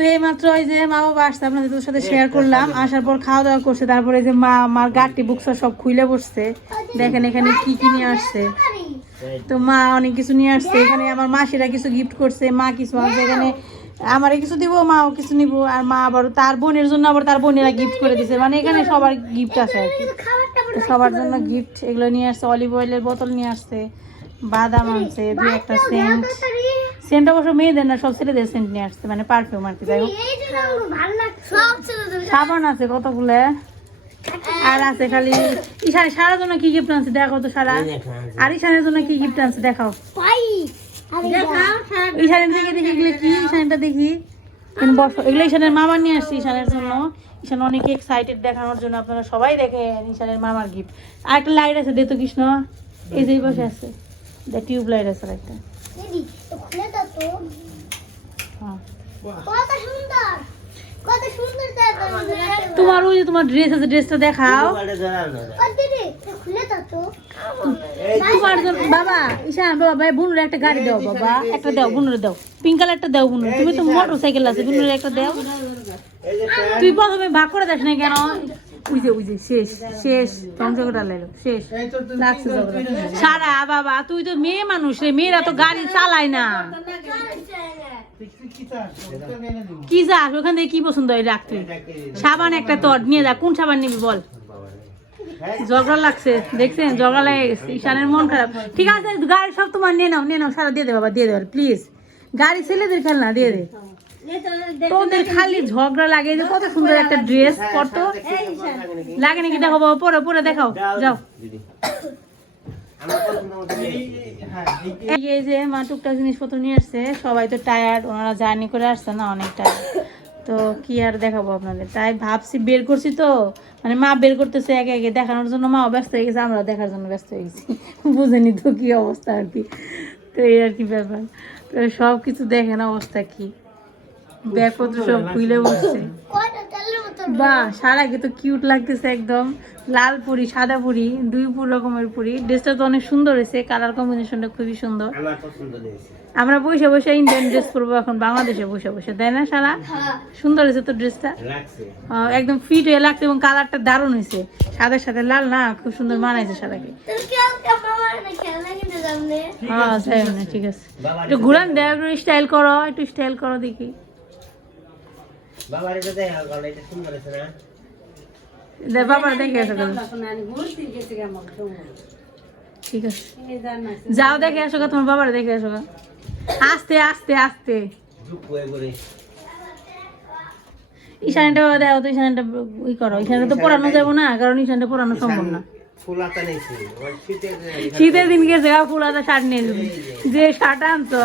তো এইমাত্র ওই যে মা বাবা আসছে আপনাদের সাথে শেয়ার করলাম, আসার পর খাওয়া দাওয়া করছে, তারপরে যে মা আমার গাড়ি বুকসা সব খুলে বসছে, দেখেন এখানে কি কি নিয়ে আসছে। তো মা অনেক কিছু নিয়ে আসছে, এখানে আমার মাসিরা কিছু গিফট করছে, মা কিছু আছে এখানে আমারে কিছু দিব, মাও কিছু নিব, আর মা আবার তার বোনের জন্য আবার তার বোনেরা গিফট করে দিছে, মানে এখানে সবার গিফট আছে আর কি। তো সবার জন্য গিফট এগুলো নিয়ে আসছে, অলিভ অয়েলের বোতল নিয়ে আসছে, বাদাম আনছে, দুই একটা সেন্ট, সেন্ট অবশ্য মেয়েদের না, সব ছেলেদের সেন্ট নিয়ে আসছে, মানে পারফিউম আর কি। যাই হোক সাবান আছে কতগুলো, আর আছে খালি ঈশানের সারার জন্য কি গিফট আনছে দেখো তো সারা, আর ঈশানের জন্য কি গিফট আনছে দেখাও, ঈশানের দিকে দেখি এগুলো কি, ঈশানটা দেখি বসো, এগুলো ঈশানের মামা নিয়ে আসছে ঈশানের জন্য, ঈশান অনেক এক্সাইটেড দেখানোর জন্য, আপনারা সবাই দেখেন ঈশানের মামার গিফট। আর একটা লাইট আছে দে তো কৃষ্ণ, এই যে বসে আছে, টিউব লাইট আছে একটা, তোমার ওই যে তোমার ড্রেস আছে, ড্রেসটা দেখাও তোমার জন্য। বাবা ঈশান বাবা ভাই বুনুর একটা গাড়ি দাও, বাবা একটা দাও, বুনুরে দাও, পিঙ্ক কালারটা দাও বুনুর, তুমি তো মোটর সাইকেল আছে, বুনুরে একটা দাও। তুই প্রথমে ভাগ করে দেখ না কেন, উইজে শেষ শেষ ধ্বংস করে লাইলো, শেষ লাগছে সারা। বাবা তুই তো মেয়ে মানুষ রে, মেয়েরা তো গাড়ি চালায় না, কি যাস ওখান থেকে কি পছন্দ হয় রাখতে, সাবান একটা তোর নিয়ে যা, কোন সাবান নিবি বল। ঝগড়া লাগছে দেখছেন, ঝগড়া লেগে গেছে, ঈশানের মন খারাপ। ঠিক আছে গাড়ি সব তোমার নিয়ে নাও, নিয়ে নাও সারা, দিয়ে দে বাবা, দিয়ে দে প্লিজ, গাড়ি ছেলেদের খেলনা দিয়ে দে, তোদের খালি ঝগড়া লাগে। যে কত সুন্দর একটা ড্রেস, কত লাগে নাকি দেখো বাবা, পরে পরে দেখাও যাও। এই যে মা টুকটাক জিনিসপত্র নিয়ে আসছে, সবাই তো টায়ার্ড, ওনারা জার্নি করে আসছে না অনেক টায়ার্ড, তো কি আর দেখাবো আপনাদের, তাই ভাবছি বের করছি তো, মানে মা বের করতেছে একে একে দেখানোর জন্য, মাও ব্যস্ত হয়ে গেছে, আমরা দেখার জন্য ব্যস্ত হয়ে গেছি, বুঝেনি তো কি অবস্থা আর কি। তো এই আর কি ব্যাপার, তো সব কিছু দেখেন অবস্থা কি, ব্যাগপত্র সব খুলে বসছে। বাহ সারাকে তো কিউট লাগতেছে একদম, লাল পরি সাদা পরি দুই রকমের পরি, ড্রেসটা তো অনেক সুন্দর হয়েছে, কালার কম্বিনেশনটা খুবই সুন্দর। আমরা বসে বসে ইন্ডিয়ান ড্রেস পরবো এখন বাংলাদেশে বসে বসে, তাই না সারা? সুন্দর হয়েছে তো ড্রেসটা, একদম ফিট হয়ে লাগছে, এবং কালারটা দারুণ হয়েছে, সাদার সাথে লাল না, খুব সুন্দর মানাইছে সারাকে। হ্যাঁ ঠিক আছে, একটু ঘুরান দেয়, একটু স্টাইল করো, একটু স্টাইল করো দেখি। বাবার দেখে আসো, ঠিক আছে যাও দেখে আসো, তোমার বাবার দেখে আসো, আস্তে আস্তে আস্তে। ঈশানটা দেও তো, ঈশানটা ই করো, ঈশানটা তো পড়ানো যাবো না, কারণ ঈশানটা পড়ানো সম্ভব না। শীতের দিন গেছে ফুলাতা শার্ট নিয়ে যাবি, যে শার্ট আনছো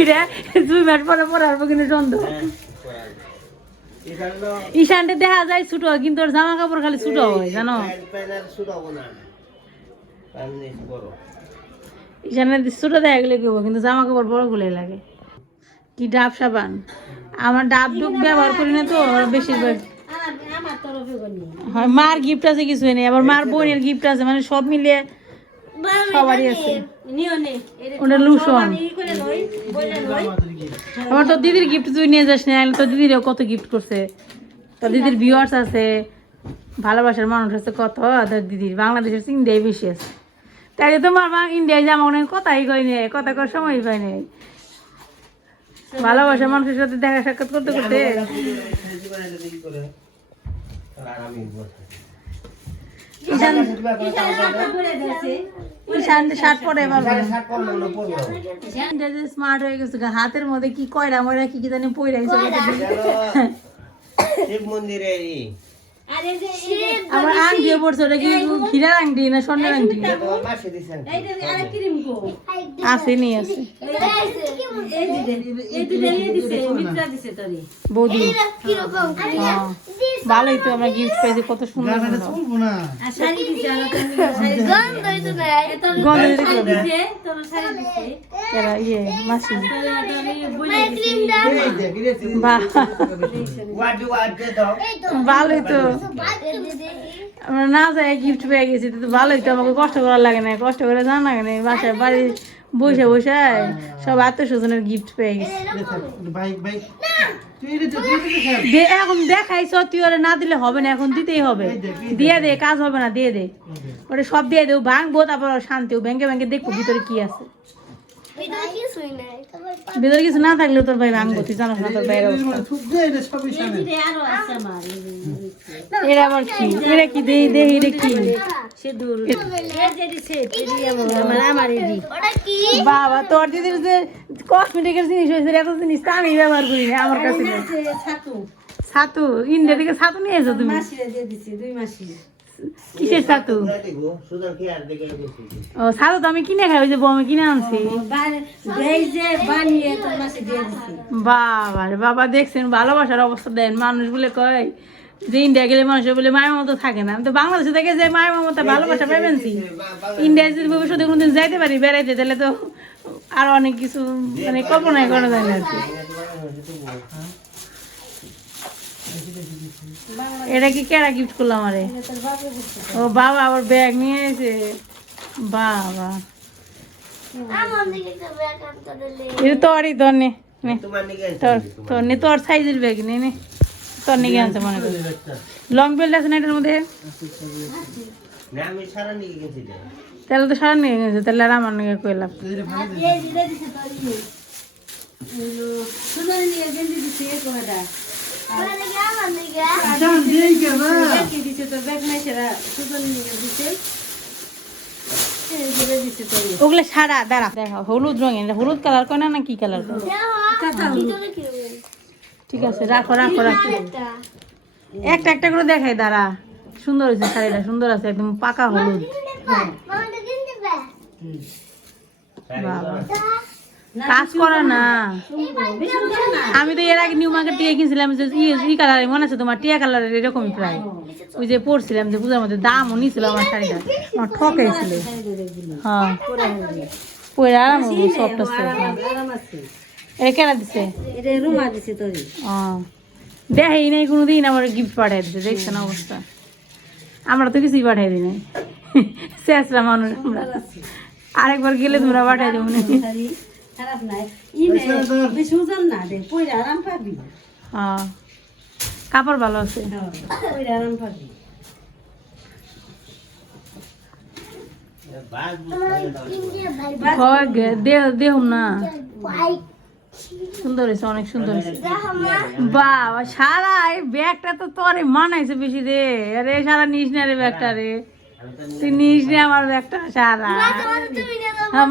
এটা 2 মাস পরে পরাবো কিন্তু সন্দেহ। ঈশানটা দেখা যায় ছোট, কিন্তু ওর জামা কাপড় খালি ছোট হয় জানো, ঈশানের ছোট দেখা গেলে কেউ, কিন্তু জামা কাপড় বড় গুলো লাগে। কি ডাব সাবান, আমার ডাব ডুব ব্যবহার করি না তো বেশিরভাগ, হয় মার গিফট আছে কিছু নেই, আবার মার বোনের গিফট আছে, মানে সব মিলিয়ে সবারই আছে। ওটা লুশন, আমার তো দিদির গিফট তুই নিয়ে যাস না, তো দিদিরও কত গিফট করছে, তো দিদির ভিউয়ার্স আছে, ভালোবাসার মানুষ আছে কত, দিদির বাংলাদেশের ইন্ডিয়ায় বেশি আছে, তাই তোমার ইন্ডিয়ায় যাওয়া অনেক কথাই কই নেই, কথা কর সময় পাই নেই, ভালোবাসার মানুষের সাথে দেখা সাক্ষাৎ করতে করতে। স্মার্ট হয়ে গেছে, হাতের মধ্যে কি কয়রা ময়রা কি কি জানি পয়রাইছে, আমার আংটিও পড়ছে, ওটা কি হীরার আংটি না স্বর্ণের আংটি? আসেনি, আছে বৌদি, ভালোই তো আমরা গিফট পাইছি, কত সুন্দর মাসি, ভালোই তো আমরা না যাই গিফট পেয়ে গেছি, তো ভালোই তো, আমাকে কষ্ট করার লাগে না, কষ্ট করে জানা লাগে না, বাসায় বাড়ি বসে বসে সব আত্মীয় স্বজনের গিফট পেয়ে গেছে এখন দেখাইছ তুই ওরা না দিলে হবে না, এখন দিতেই হবে। দিয়ে দে, কাজ হবে না, দিয়ে দে ওটা সব দিয়ে দেবো, ভাঙবো তারপর শান্তি ব্যাংকে ব্যাংকে দেখবো ভিতরে কি আছে। ভিতরে কিছু না থাকলেও তোর ভাই ভাঙবো, তুই জানাস না তোর ভাইয়ের অবস্থা। এরা আবার কি, এরা কি দেই দেই, এটা কি বাবা তোর দিদির যে কসমেটিকের জিনিস হয়েছে এত জিনিস তো আমি ব্যবহার করি না, আমার কাছে ছাতু ইন্ডিয়া থেকে ছাতু নিয়ে এসো তুমি? কিসের ছাতু? ও ছাতু তো আমি কিনে খাই, ওই যে বমি কিনে আনছি। বাবা রে বাবা, দেখছেন ভালোবাসার অবস্থা দেন। মানুষ বলে কয় যে ইন্ডিয়া গেলে মানুষের বলে মায়ের মতো থাকে না, তো বাংলাদেশে থেকে যে মায়ের মতো ভালোবাসা পাইবেনছি। ইন্ডিয়ায় যদি ভবিষ্যতে কোনোদিন যাইতে পারি বেড়াইতে, তাহলে তো আরো অনেক কিছু মানে কল্পনাই করা যায় না আর কি। এটা কি কেরা গিফট করলাম আরে? ও বাবা আবার ব্যাগ নিয়ে এসে, বাবা এটা তোরই, তোর নে তোর নে, তোর সাইজের ব্যাগ নে নে, তোর নিয়ে আনছে মনে করি। লং বেল্ট আছে না এটার মধ্যে? তাহলে তো সারা নিয়ে গেছে, তাহলে আর আমার নিয়ে কইলাম। ওগুলো সারা দাঁড়া দেখা, হলুদ রঙের, হলুদ কালার করে না কি কালার করে? ঠিক আছে রাখো রাখো রাখো, একটা একটা করে দেখাই দাঁড়া। সুন্দর হয়েছে শাড়িটা, সুন্দর আছে একদম পাকা হলুদ। বাবা কাজ করা না, আমি তো এর আগে নিউ মার্কেট থেকে কিনছিলাম যে ই কালারের, মনে আছে তোমার? টিয়া কালারের এরকমই প্রায়, ওই যে পরছিলাম যে পূজার মধ্যে, দামও নিয়েছিল আমার শাড়িটা, আমার ঠকাইছিল। হ্যাঁ পরে আরাম হবে, সফট আছে। এটা কেনা দিছে? দেখেই নাই কোনোদিন, আমার গিফট পাঠাই দিচ্ছে, দেখছেন অবস্থা। আমরা তো কিছুই পাঠাই দিই নাই, শেষরা মানুষ আমরা। আরেকবার গেলে তোমরা পাঠাই দেবো না। কাপড় ভালো আছে, দেহ না সুন্দর হয়েছে, অনেক সুন্দর হয়েছে। বাবা সারা এই ব্যাগটা তো তোরে মানাইছে বেশি রে। আরে সারা নিস না রে ব্যাগটা রে, তুই নিস না আমার ব্যাগটা সারা।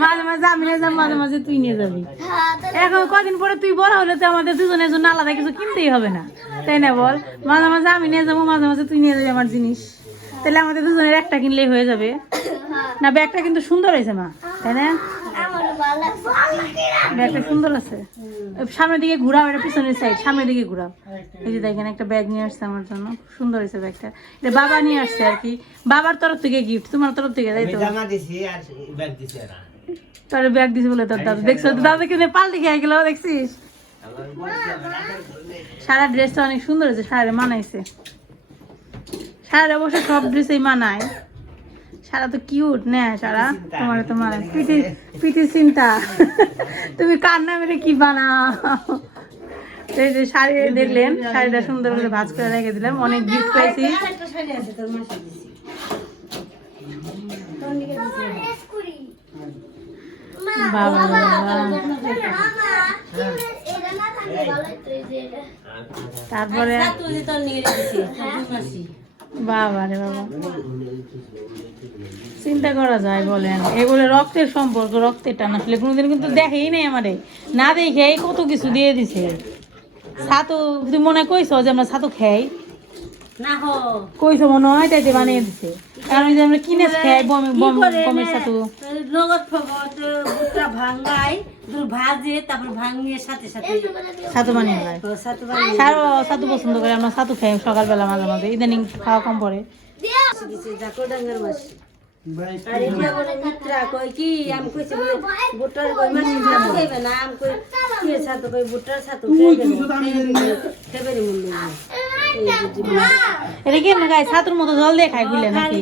মাঝে মাঝে আমি নিয়ে যাবো, মাঝে মাঝে তুই নিয়ে যাবি। এখন কদিন পরে তুই বড় হলে তো আমাদের দুজনের জন্য আলাদা কিছু কিনতেই হবে না, তাই না বল? মাঝে মাঝে আমি নিয়ে যাবো, মাঝে মাঝে তুই নিয়ে যাবি আমার জিনিস, তাহলে আমাদের দুজনের একটা কিনলেই হয়ে যাবে না? ব্যাগটা কিন্তু সুন্দর হয়েছে মা, তাই না? ব্যাগটা সুন্দর আছে। সামনের দিকে ঘুরাও, এটা পিছনের সাইড, সামনের দিকে ঘুরাও। এই যে দেখেন একটা ব্যাগ নিয়ে আসছে আমার জন্য, সুন্দর হয়েছে ব্যাগটা। এটা বাবা নিয়ে আসছে আর কি, বাবার তরফ থেকে গিফট, তোমার তরফ থেকে তাই তো? তোর ব্যাগ দিছি বলে তোর দাদা, দেখছো দাদা কিন্তু পাল্টে খেয়ে গেল, দেখছিস? সারা ড্রেসটা অনেক সুন্দর হয়েছে, সারা মানাইছে। সারা অবশ্য সব ড্রেসেই মানায়, সারা তো কিউট না সারা, তোমার তোমার পিটি চিন্তা তুমি কার নামে কি বানাও। এই যে শাড়ি দেখলেন, শাড়িটা সুন্দর করে ভাঁজ করে রেখে দিলাম, অনেক গিফট পাইছি। বাবা তারপরে বাবা রে বাবা, চিন্তা করা যায় বলেন? এগুলো রক্তের সম্পর্ক, রক্তের টান, আসলে কোনোদিন কিন্তু দেখেই নাই আমারে, না দেখে কত কিছু দিয়ে দিছে। ছাতু তুমি মনে কইছো যে আমরা ছাতু খাই না? কইছো মনে হয়, তাইতে বানিয়ে দিছে। কারণ যে আমরা কিনে খাই বমের ছাতু, নগদ ভুট্টা ভাঙাই ভাজে, তারপর ভাঙিয়ে সাথে সাথে ছাতু বানিয়ে খাই। ছাতু পছন্দ করে, আমরা ছাতু খাই সকালবেলা মাঝে মাঝে, ইদানিং খাওয়া কম পড়ে। এটা কি এমনি খাই ছাতুর মতো জল দিয়ে খাই গুলে নাকি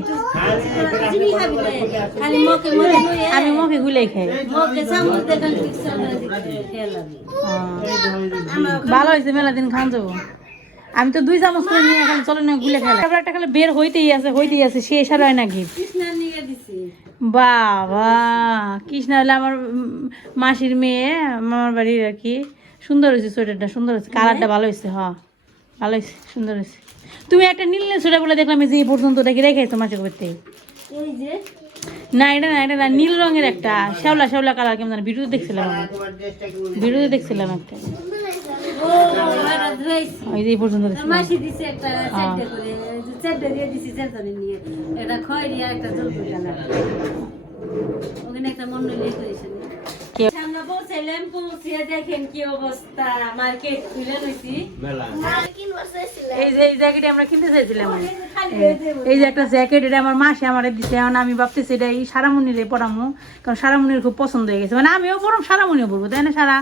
আমি মুখে গুলে খাই ভালো হয়েছে মেলা দিন খান যাবো আমি তো 2 চামচ করে নিয়ে এখন চলো না গুলে খাই একটা খালে বের হইতেই আছে সে সারা হয় নাকি বাবা কৃষ্ণা হলে আমার মাসির মেয়ে মামার বাড়ির আর কি সুন্দর হয়েছে সোয়েটারটা সুন্দর হয়েছে কালারটা ভালো হয়েছে হ্যাঁ ভালো হয়েছে সুন্দর হয়েছে তুমি একটা নীল সোয়েটার বলে দেখলাম যে এই পর্যন্ত ওটাকে রেখেছো মাছের করতে না এটা না নীল রঙের একটা শ্যাওলা কালার কেমন জানি ভিডিওতে দেখছিলাম একটা ওই যে এই পর্যন্ত দেখেন কি অবস্থা মার্কেট খুলে লইছি এই যে এই জ্যাকেট আমরা কিনতে চাইছিলাম এই যে একটা জ্যাকেট এটা আমার মাসে আমারে দিছে এখন আমি ভাবতেছি এটা এই সারামণিরে পরামো কারণ সারামণির খুব পছন্দ হয়ে গেছে মানে আমিও পরম সারামণিও পরবো তাই না সারা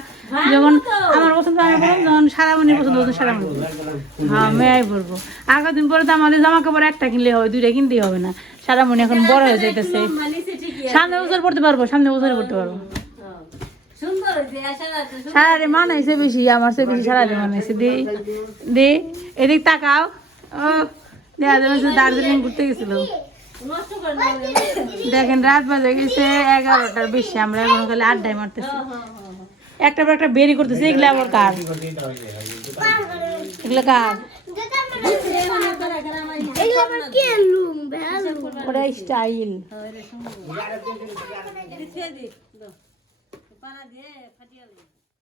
যখন আমার পছন্দ আমি পরম যখন সারামণির পছন্দ তখন সারামণি হ্যাঁ মেয়াই পরবো আগের দিন পরে তো আমাদের জামা কাপড় একটা কিনলে হবে 2টা কিনতেই হবে না সারামণি এখন বড় হয়ে যাইতেছে সামনে বছর পড়তে পারবো সারারে মানাইছে বেশি আমার সে বেশি সারারে মানাইছে দে এদিক তাকাও ও দেখা যাচ্ছে দার্জিলিং ঘুরতে গেছিল দেখেন রাত বাজে গেছে 11টার বেশি আমরা এখন খালি আড্ডায় মারতেছি একটা পর একটা বেরি করতেছি এগুলো আবার কার এগুলো কার ওরা স্টাইল